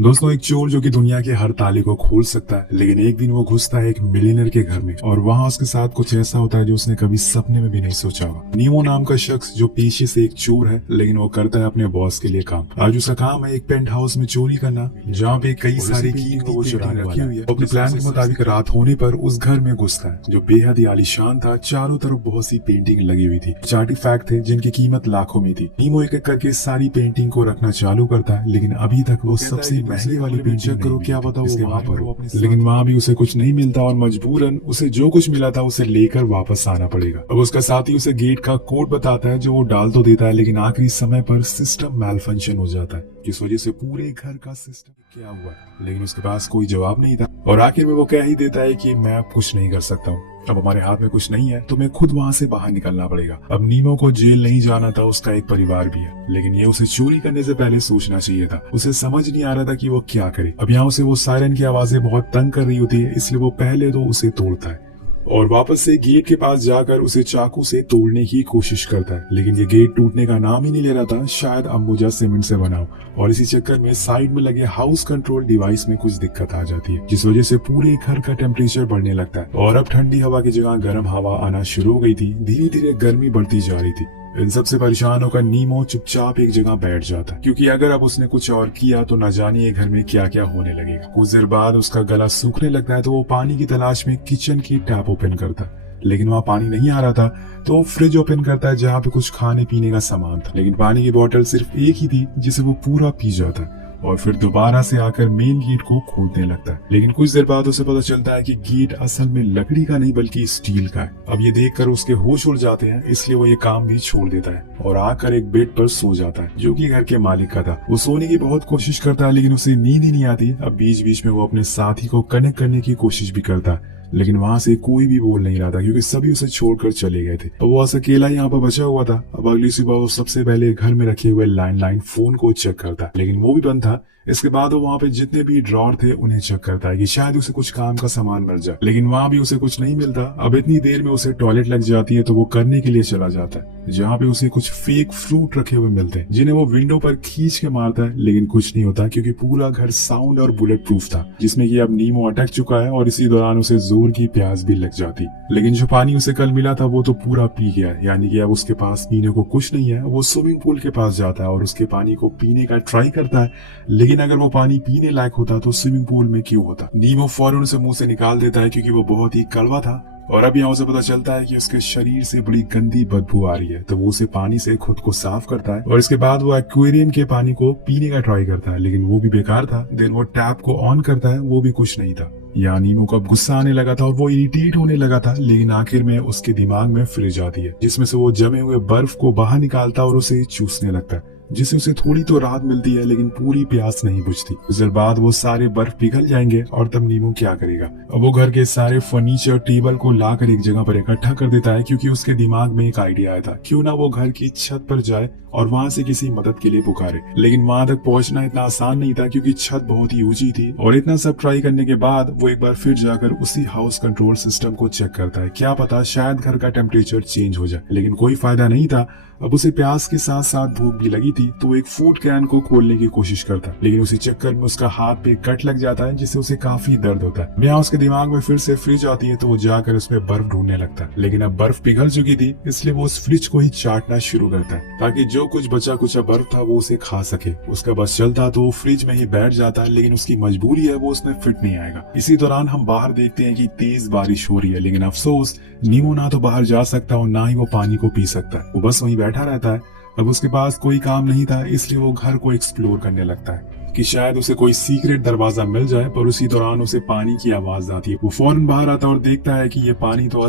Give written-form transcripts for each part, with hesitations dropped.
दोस्तों, एक चोर जो कि दुनिया के हर ताले को खोल सकता है, लेकिन एक दिन वो घुसता है एक मिलियनर के घर में और वहाँ उसके साथ कुछ ऐसा होता है जो उसने कभी सपने में भी नहीं सोचा होगा। नीमो नाम का शख्स जो पेशे से एक चोर है, लेकिन वो करता है अपने बॉस के लिए काम। आज उसका काम है एक पेंट हाउस में चोरी करना, जहाँ पे कई सारी कीमती वो चुराने रखी हुई है। अपने प्लान के मुताबिक रात होने पर उस घर में घुसता है जो बेहद ही आलीशान था। चारों तरफ बहुत सी पेंटिंग लगी हुई थी, आर्टिफैक्ट थे जिनकी कीमत लाखों में थी। नीमो एक एक करके सारी पेंटिंग को रखना चालू करता है, लेकिन अभी तक वो सबसे महंगी वाली पेंटिंग करो, क्या पता वो वहाँ पर हो। लेकिन वहाँ भी उसे कुछ नहीं मिलता और मजबूरन उसे जो कुछ मिला था उसे लेकर वापस आना पड़ेगा। अब उसका साथी उसे गेट का कोड बताता है जो वो डाल तो देता है, लेकिन आखिरी समय पर सिस्टम मैल फंक्शन हो जाता है, जिस वजह से पूरे घर का सिस्टम क्या हुआ। लेकिन उसके पास कोई जवाब नहीं था और आखिर में वो कह ही देता है कि मैं अब कुछ नहीं कर सकता हूँ। अब हमारे हाथ में कुछ नहीं है, तो मैं खुद वहाँ से बाहर निकलना पड़ेगा। अब नीमो को जेल नहीं जाना था, उसका एक परिवार भी है, लेकिन ये उसे चोरी करने से पहले सोचना चाहिए था। उसे समझ नहीं आ रहा था कि वो क्या करे। अब यहाँ उसे वो सायरन की आवाजें बहुत तंग कर रही होती है, इसलिए वो पहले तो उसे तोड़ता है और वापस से गेट के पास जाकर उसे चाकू से तोड़ने की कोशिश करता है, लेकिन ये गेट टूटने का नाम ही नहीं ले रहा था। शायद अंबुजा सीमेंट से बना हो और इसी चक्कर में साइड में लगे हाउस कंट्रोल डिवाइस में कुछ दिक्कत आ जाती है, जिस वजह से पूरे घर का टेम्परेचर बढ़ने लगता है और अब ठंडी हवा की जगह गर्म हवा आना शुरू हो गई थी। धीरे धीरे गर्मी बढ़ती जा रही थी। इन सबसे परेशान होकर नीमो चुपचाप एक जगह बैठ जाता है, क्योंकि अगर अब उसने कुछ और किया तो न जानिए घर में क्या क्या होने लगेगा। कुछ देर बाद उसका गला सूखने लगता है तो वो पानी की तलाश में किचन की टैप ओपन करता है, लेकिन वहाँ पानी नहीं आ रहा था। तो वो फ्रिज ओपन करता है जहाँ पे कुछ खाने पीने का सामान था, लेकिन पानी की बोतल सिर्फ एक ही थी जिसे वो पूरा पी जाता है और फिर दोबारा से आकर मेन गेट को खोलने लगता है। लेकिन कुछ देर बाद उसे पता चलता है कि गेट असल में लकड़ी का नहीं बल्कि स्टील का है। अब ये देखकर उसके होश उड़ जाते हैं, इसलिए वो ये काम भी छोड़ देता है और आकर एक बेड पर सो जाता है जो कि घर के मालिक का था। वो सोने की बहुत कोशिश करता है, लेकिन उसे नींद ही नहीं आती। अब बीच बीच में वो अपने साथी को कनेक्ट करने की कोशिश भी करता है, लेकिन वहां से कोई भी बोल नहीं रहा था, क्योंकि सभी उसे छोड़कर चले गए थे। तो वो अकेला यहाँ पर बचा हुआ था। अब अगली सुबह वो सबसे पहले घर में रखे हुए लैंडलाइन फोन को चेक करता, लेकिन वो भी बंद था। इसके बाद वो वहाँ पे जितने भी ड्रॉर थे उन्हें चेक करता है कि शायद उसे कुछ काम का सामान मिल जाए, लेकिन वहाँ भी उसे कुछ नहीं मिलता। अब इतनी देर में उसे टॉयलेट लग जाती है, तो वो करने के लिए चला जाता है, जहाँ पे उसे कुछ फेक फ्रूट रखे हुए मिलते हैं, जिन्हें वो विंडो पर खींच के मारता है, लेकिन कुछ नहीं होता क्योंकि पूरा घर साउंड और बुलेट प्रूफ था, जिसमें कि अब नीमो अटक चुका है और इसी दौरान उसे जोर की प्यास भी लग जाती। लेकिन जो पानी उसे कल मिला था वो तो पूरा पी गया, यानी कि अब उसके पास पीने को कुछ नहीं है। वो स्विमिंग पूल के पास जाता है और उसके पानी को पीने का ट्राई करता है, लेकिन अगर वो पानी पीने लायक होता तो स्विमिंग पूल में क्यों होता। नीमो फौरन उसे मुंह से निकाल देता है क्योंकि वो बहुत ही कड़वा था और अब यहाँ उसे पता चलता है कि उसके शरीर से बड़ी गंदी बदबू आ रही है। तो वो उसे पानी से खुद को साफ करता है और इसके बाद वो एक्वेरियम के पानी को पीने का ट्राई करता है, लेकिन वो भी बेकार था। देन वो टैप को ऑन करता है, वो भी कुछ नहीं था। यहाँ नीमो को अब गुस्सा आने लगा था और वो इरिटेट होने लगा था, लेकिन आखिर में उसके दिमाग में फ्रिज आती है, जिसमें से वो जमे हुए बर्फ को बाहर निकालता और उसे चूसने लगता है, जिससे उसे थोड़ी तो राहत मिलती है, लेकिन पूरी प्यास नहीं बुझती। कुछ देर बाद वो सारे बर्फ पिघल जाएंगे और तब नीमो क्या करेगा। अब वो घर के सारे फर्नीचर टेबल को लाकर एक जगह पर इकट्ठा कर देता है, क्योंकि उसके दिमाग में एक आइडिया आया था, क्यों ना वो घर की छत पर जाए और वहां से किसी मदद के लिए पुकारे। लेकिन वहां तक पहुंचना इतना आसान नहीं था, क्योंकि छत बहुत ही ऊंची थी और इतना सब ट्राई करने के बाद वो एक बार फिर जाकर उसी हाउस कंट्रोल सिस्टम को चेक करता है। क्या पता शायद घर का टेम्परेचर चेंज हो जाए, लेकिन कोई फायदा नहीं था। अब उसे प्यास के साथ साथ भूख भी लगी थी, तो एक फूड कैन को खोलने की कोशिश करता, लेकिन उसी चक्कर में उसका हाथ पे कट लग जाता है, जिससे उसे काफी दर्द होता है। यहाँ उसके दिमाग में फिर से फ्रिज आती है, तो वो जाकर उसमें बर्फ ढूंढने लगता है, लेकिन अब बर्फ पिघल चुकी थी, इसलिए वो उस फ्रिज को ही चाटना शुरू करता है, ताकि जो कुछ बचा कुचा बर्फ था वो उसे खा सके। उसका बस चलता तो वो फ्रिज में ही बैठ जाता है, लेकिन उसकी मजबूरी है, वो उसमें फिट नहीं आएगा। इसी दौरान हम बाहर देखते हैं कि तेज बारिश हो रही है, लेकिन अफसोस नीमो ना तो बाहर जा सकता और ना ही वो पानी को पी सकता है। वो बस वहीं बैठा रहता है। अब उसके पास कोई काम नहीं था, इसलिए वो घर को एक्सप्लोर करने लगता है कि शायद उसे कोई सीक्रेट दरवाजा मिल जाए, पर उसी दौरान उसे पानी की आवाज आती है। वो फौरन बाहर आता और देखता है कि ये पानी तो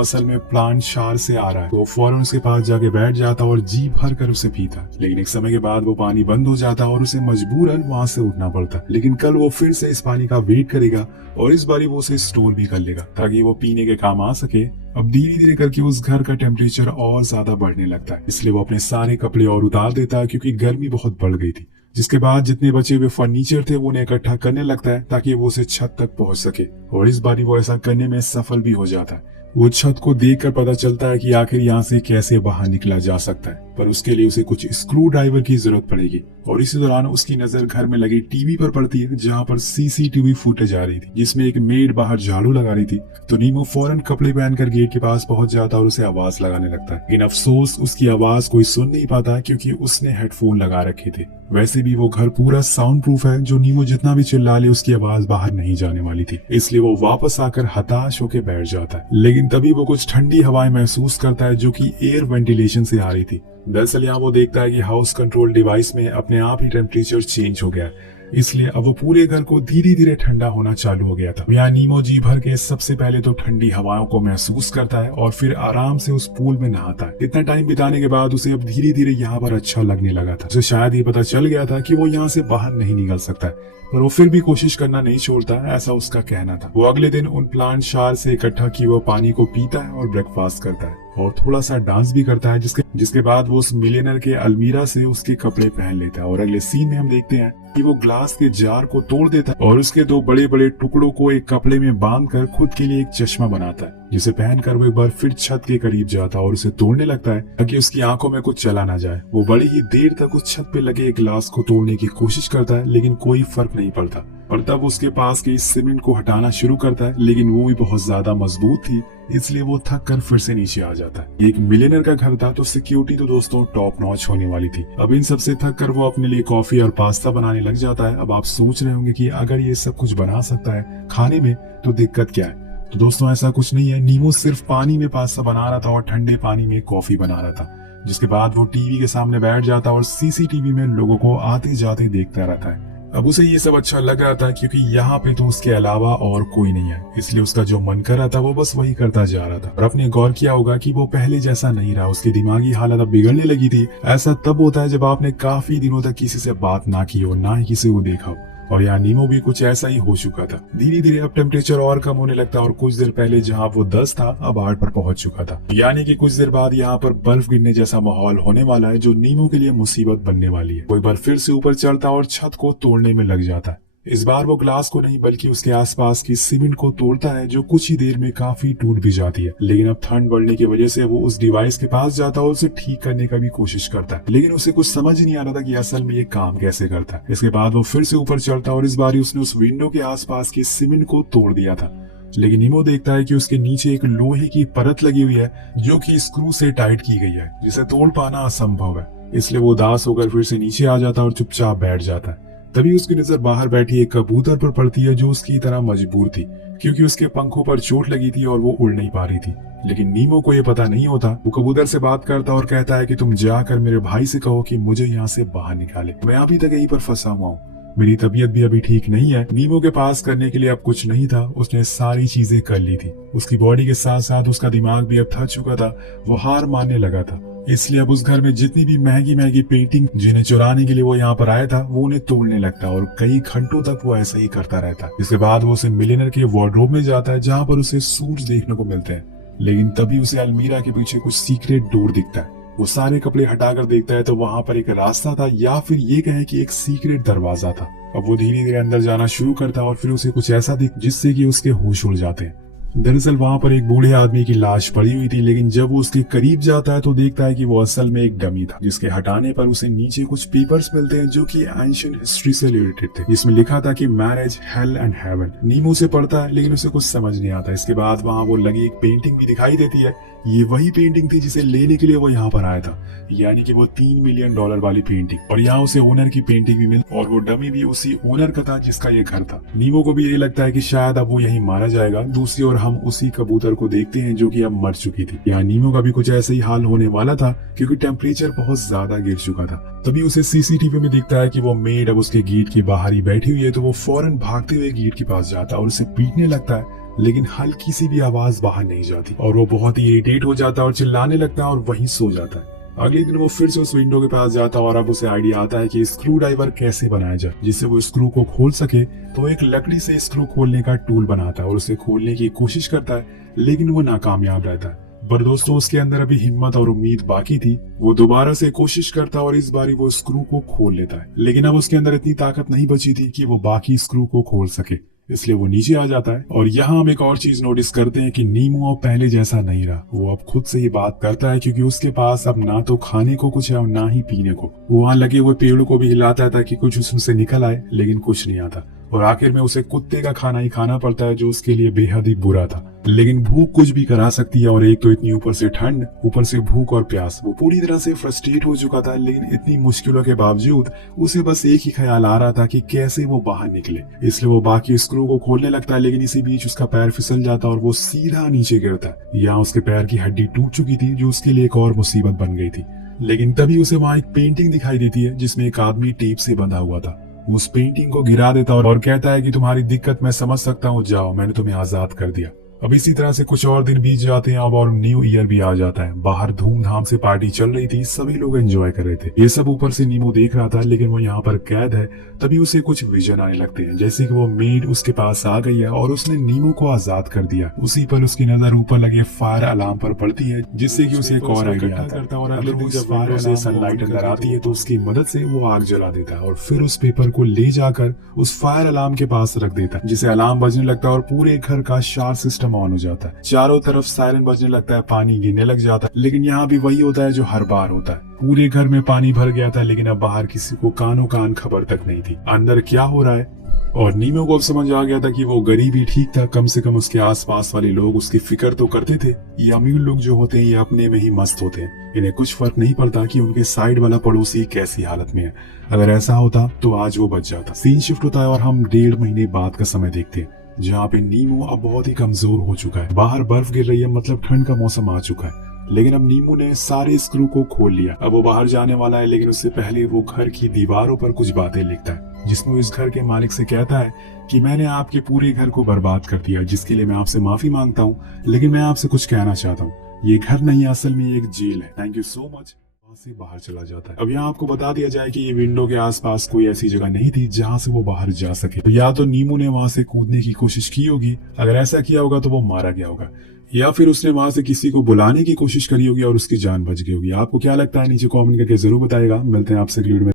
असल में प्लांट शार से आ रहा है। तो वो फौरन उसके पास जाके बैठ जाता और जी भर कर उसे पीता, लेकिन एक समय के बाद वो पानी बंद हो जाता और उसे मजबूरन वहां से उठना पड़ता। लेकिन कल वो फिर से इस पानी का वेट करेगा और इस बारी वो उसे स्टोर भी कर लेगा, ताकि वो पीने के काम आ सके। अब धीरे धीरे करके उस घर का टेम्परेचर और ज्यादा बढ़ने लगता है, इसलिए वो अपने सारे कपड़े और उतार देता है, क्योंकि गर्मी बहुत बढ़ गई थी। जिसके बाद जितने बचे हुए फर्नीचर थे वो उन्हें इकट्ठा करने लगता है, ताकि वो उसे छत तक पहुंच सके, और इस बारी वो ऐसा करने में सफल भी हो जाता है। वो छत को देखकर पता चलता है कि आखिर यहाँ से कैसे बाहर निकला जा सकता है, पर उसके लिए उसे कुछ स्क्रू ड्राइवर की जरूरत पड़ेगी। और इसी दौरान उसकी नजर घर में लगी टीवी पर पड़ती है, जहाँ पर सीसीटीवी फुटेज आ रही थी जिसमें एक मेड बाहर झाड़ू लगा रही थी। तो नीमो फौरन कपड़े पहनकर गेट के पास पहुंच जाता और उसे आवाज लगाने लगता है, लेकिन अफसोस उसकी आवाज कोई सुन नहीं पाता क्योंकि उसने हेडफोन लगा रखे थे। वैसे भी वो घर पूरा साउंड प्रूफ है, जो नीमो जितना भी चिल्ला ले उसकी आवाज बाहर नहीं जाने वाली थी। इसलिए वो वापस आकर हताश होकर बैठ जाता है, लेकिन तभी वो कुछ ठंडी हवाएं महसूस करता है जो कि एयर वेंटिलेशन से आ रही थी। दरअसल यहाँ वो देखता है कि हाउस कंट्रोल डिवाइस में अपने आप ही टेम्परेचर चेंज हो गया है, इसलिए अब वो पूरे घर को धीरे धीरे ठंडा होना चालू हो गया था। यहाँ नीमो जी भर के सबसे पहले तो ठंडी हवाओं को महसूस करता है और फिर आराम से उस पूल में नहाता है। इतना टाइम बिताने के बाद उसे अब धीरे धीरे यहाँ पर अच्छा लगने लगा था। उसे शायद ये पता चल गया था कि वो यहाँ से बाहर नहीं निकल सकता है, पर वो फिर भी कोशिश करना नहीं छोड़ता, ऐसा उसका कहना था। वो अगले दिन उन प्लांट शार से इकट्ठा किए हुए पानी को पीता है और ब्रेकफास्ट करता है और थोड़ा सा डांस भी करता है, जिसके बाद वो उस मिलियनर के अलमीरा से उसके कपड़े पहन लेता है। और अगले सीन में हम देखते हैं कि वो ग्लास के जार को तोड़ देता है और उसके दो बड़े बड़े टुकड़ों को एक कपड़े में बांधकर खुद के लिए एक चश्मा बनाता है, जिसे पहनकर वो एक बार फिर छत के करीब जाता है और उसे तोड़ने लगता है ताकि उसकी आंखों में कुछ चला ना जाए। वो बड़ी ही देर तक उस छत पे लगे एक ग्लास को तोड़ने की कोशिश करता है, लेकिन कोई फर्क नहीं पड़ता। और तब उसके पास के सीमेंट को हटाना शुरू करता है, लेकिन वो भी बहुत ज्यादा मजबूत थी, इसलिए वो थक कर फिर से नीचे आ जाता है। एक मिलियनर का घर था, तो सिक्योरिटी तो दोस्तों टॉप नॉच होने वाली थी। अब इन सबसे थक कर वो अपने लिए कॉफी और पास्ता बनाने लग जाता है। अब आप सोच रहे होंगे कि अगर ये सब कुछ बना सकता है खाने में तो दिक्कत क्या है। तो दोस्तों ऐसा कुछ नहीं है, नीमो सिर्फ पानी में पास्ता बना रहा था और ठंडे पानी में कॉफी बना रहा था। जिसके बाद वो टीवी के सामने बैठ जाता और सीसीटीवी में लोगों को आते जाते देखता रहता है। अब उसे ये सब अच्छा लग रहा था क्योंकि यहाँ पे तो उसके अलावा और कोई नहीं है, इसलिए उसका जो मन कर रहा था वो बस वही करता जा रहा था। और आपने गौर किया होगा कि वो पहले जैसा नहीं रहा, उसकी दिमागी हालत अब बिगड़ने लगी थी। ऐसा तब होता है जब आपने काफी दिनों तक किसी से बात ना की हो, ना ही किसी को देखा हो। और यहाँ नीमो भी कुछ ऐसा ही हो चुका था। धीरे धीरे अब टेम्परेचर और कम होने लगता और कुछ देर पहले जहाँ वो 10 था अब 8 पर पहुंच चुका था। यानी कि कुछ देर बाद यहाँ पर बर्फ गिरने जैसा माहौल होने वाला है, जो नीमो के लिए मुसीबत बनने वाली है। वो एक बार फिर से ऊपर चढ़ता और छत को तोड़ने में लग जाता है। इस बार वो ग्लास को नहीं बल्कि उसके आसपास की सीमेंट को तोड़ता है, जो कुछ ही देर में काफी टूट भी जाती है। लेकिन अब ठंड बढ़ने की वजह से वो उस डिवाइस के पास जाता है और उसे ठीक करने का भी कोशिश करता है, लेकिन उसे कुछ समझ नहीं आ रहा था कि असल में ये काम कैसे करता है। इसके बाद वो फिर से ऊपर चढ़ता और इस बार उसने उस विंडो के आसपास की सीमेंट को तोड़ दिया था। लेकिन नीमो देखता है कि उसके नीचे एक लोहे की परत लगी हुई है, जो कि स्क्रू से टाइट की गई है, जिसे तोड़ पाना असंभव है। इसलिए वो उदास होकर फिर से नीचे आ जाता और चुपचाप बैठ जाता है। तभी उसकी नजर बाहर बैठी एक कबूतर पर पड़ती है, जो उसकी तरह मजबूर थी क्योंकि उसके पंखों पर चोट लगी थी और वो उड़ नहीं पा रही थी। लेकिन नीमो को ये पता नहीं होता। वो कबूतर से बात करता और कहता है कि तुम जाकर मेरे भाई से कहो कि मुझे यहाँ से बाहर निकाले, मैं अभी तक यहीं पर फंसा हुआ हूँ, मेरी तबीयत भी अभी ठीक नहीं है। नीमो के पास करने के लिए अब कुछ नहीं था, उसने सारी चीजें कर ली थी। उसकी बॉडी के साथ साथ उसका दिमाग भी अब थक चुका था, वो हार मानने लगा था। इसलिए अब उस घर में जितनी भी महंगी महंगी पेंटिंग जिन्हें चुराने के लिए वो यहाँ पर आया था, वो उन्हें तोड़ने लगता और कई घंटों तक वो ऐसा ही करता रहता। इसके बाद वो उसे मिलियनर के वार्डरोब में जाता है, जहाँ पर उसे सूट्स देखने को मिलते हैं। लेकिन तभी उसे अलमीरा के पीछे कुछ सीक्रेट डोर दिखता है। वो सारे कपड़े हटाकर देखता है तो वहां पर एक रास्ता था, या फिर ये कहें कि एक सीक्रेट दरवाजा था। अब वो धीरे धीरे अंदर जाना शुरू करता है और फिर उसे कुछ ऐसा दिख जिससे कि उसके होश उड़ जाते हैं। दरअसल वहां पर एक बूढ़े आदमी की लाश पड़ी हुई थी, लेकिन जब वो उसके करीब जाता है तो देखता है कि वो असल में एक डमी था, जिसके हटाने पर उसे नीचे कुछ पेपर्स मिलते हैं जो कि एंशिएंट हिस्ट्री से रिलेटेड थे। इसमें लिखा था कि मैरिज, हेल एंड हेवन। नीमो से पढ़ता है लेकिन उसे कुछ समझ नहीं आता। इसके बाद वहां वो लगी एक पेंटिंग भी दिखाई देती है। ये वही पेंटिंग थी जिसे लेने के लिए वो यहाँ पर आया था, यानी कि वो $3 मिलियन वाली पेंटिंग। और यहाँ उसे ओनर की पेंटिंग भी मिली और वो डमी भी उसी ओनर का था जिसका ये घर था। नीमो को भी ये लगता है कि शायद अब वो यहीं मारा जाएगा। दूसरी ओर हम उसी कबूतर को देखते हैं जो कि अब मर चुकी थी। यहाँ नीमो का भी कुछ ऐसा ही हाल होने वाला था क्योंकि टेम्परेचर बहुत ज्यादा गिर चुका था। तभी उसे सीसीटीवी में दिखता है कि वो मेड अब उसके गेट के बाहर ही बैठी हुई है, तो वो फौरन भागते हुए गेट के पास जाता है और उसे पीटने लगता है, लेकिन हल्की सी भी आवाज बाहर नहीं जाती और वो बहुत ही इरिटेट हो जाता है और चिल्लाने लगता है और वहीं सो जाता है। अगले दिन वो फिर से उस विंडो के पास जाता है और अब उसे आइडिया आता है कि स्क्रू ड्राइवर कैसे बनाया जाए जिससे वो स्क्रू को खोल सके। तो एक लकड़ी से स्क्रू खोलने का टूल बनाता है और उसे खोलने की कोशिश करता है, लेकिन वो नाकामयाब रहता है। पर दोस्तों उसके अंदर अभी हिम्मत और उम्मीद बाकी थी। वो दोबारा से कोशिश करता है और इस बारी वो स्क्रू को खोल लेता है, लेकिन अब उसके अंदर इतनी ताकत नहीं बची थी कि वो बाकी स्क्रू को खोल सके। इसलिए वो नीचे आ जाता है। और यहाँ हम एक और चीज नोटिस करते हैं कि नीमो अब पहले जैसा नहीं रहा। वो अब खुद से ही बात करता है क्योंकि उसके पास अब ना तो खाने को कुछ है और ना ही पीने को। वो वहाँ लगे हुए पेड़ों को भी हिलाता है ताकि कुछ उसमें निकल आए, लेकिन कुछ नहीं आता। और आखिर में उसे कुत्ते का खाना ही खाना पड़ता है जो उसके लिए बेहद ही बुरा था। लेकिन भूख कुछ भी करा सकती है, और एक तो इतनी ऊपर से ठंड, ऊपर से भूख और प्यास। वो पूरी तरह से फ्रस्ट्रेट हो चुका था, लेकिन इतनी मुश्किलों के बावजूद उसे बस एक ही ख्याल आ रहा था कि कैसे वो बाहर निकले। इसलिए वो बाकी स्क्रू को खोलने लगता है, लेकिन इसी बीच उसका पैर फिसल जाता है और वो सीधा नीचे गिरता है। यहाँ उसके पैर की हड्डी टूट चुकी थी, जो उसके लिए एक और मुसीबत बन गई थी। लेकिन तभी उसे वहाँ एक पेंटिंग दिखाई देती है जिसमें एक आदमी टेप से बंधा हुआ था। उस पेंटिंग को गिरा देता और कहता है कि तुम्हारी दिक्कत मैं समझ सकता हूँ, जाओ, मैंने तुम्हें आजाद कर दिया। अब इसी तरह से कुछ और दिन बीत जाते हैं अब, और न्यू ईयर भी आ जाता है। बाहर धूमधाम से पार्टी चल रही थी, सभी लोग एंजॉय कर रहे थे। ये सब ऊपर से नीमो देख रहा था, लेकिन वो यहाँ पर कैद है। तभी उसे कुछ विजन आने लगते हैं, जैसे कि वो मेड उसके पास आ गई है और उसने नीमो को आजाद कर दिया। उसी पर उसकी नजर ऊपर लगे फायर अलार्म पर पड़ती है, जिससे कि उसे एक और आइडिया आता है। और अगले दिन जब फायर से सनलाइट अंदर आती है तो उसकी मदद से वो आग जला देता है और फिर उस पेपर को ले जाकर उस फायर अलार्म के पास रख देता है, जिसे अलार्म बजने लगता है और पूरे घर का शार सिस्टम ऑन हो जाता है। चारों तरफ सायरन बजने लगता है, पानी गिरने लग जाता है। लेकिन यहाँ भी वही होता है जो हर बार होता है। पूरे घर में पानी भर गया था, लेकिन अब बाहर किसी को कानो कान खबर तक नहीं थी अंदर क्या हो रहा है। और नीमो को अब समझ आ गया था कि वो गरीब ही ठीक था, कम से कम उसके आसपास वाले लोग उसकी फिक्र तो करते थे। ये अमीर लोग जो होते हैं ये अपने में ही मस्त होते हैं, इन्हें कुछ फर्क नहीं पड़ता कि उनके साइड वाला पड़ोसी कैसी हालत में है। अगर ऐसा होता तो आज वो बच जाता। सीन शिफ्ट होता है और हम 1.5 महीने बाद का समय देखते हैं, जहाँ पे नीमो अब बहुत ही कमजोर हो चुका है। बाहर बर्फ गिर रही है, मतलब ठंड का मौसम आ चुका है। लेकिन अब नीमो ने सारे स्क्रू को खोल लिया। अब वो बाहर जाने वाला है, लेकिन उससे पहले वो घर की दीवारों पर कुछ बातें लिखता है, जिसमें वो इस घर के मालिक से कहता है कि मैंने आपके पूरे घर को बर्बाद कर दिया, जिसके लिए मैं आपसे माफी मांगता हूँ। लेकिन मैं आपसे कुछ कहना चाहता हूँ, ये घर नहीं, असल में एक जेल है। Thank you so much. से बाहर चला जाता है। अब यहाँ आपको बता दिया जाए कि ये विंडो के आसपास कोई ऐसी जगह नहीं थी जहाँ से वो बाहर जा सके। तो या तो नीमो ने वहां से कूदने की कोशिश की होगी, अगर ऐसा किया होगा तो वो मारा गया होगा, या फिर उसने वहां से किसी को बुलाने की कोशिश करी होगी और उसकी जान बच गई होगी। आपको क्या लगता है नीचे कमेंट करके जरूर बताएगा। मिलते हैं आपसे अगली वीडियो में।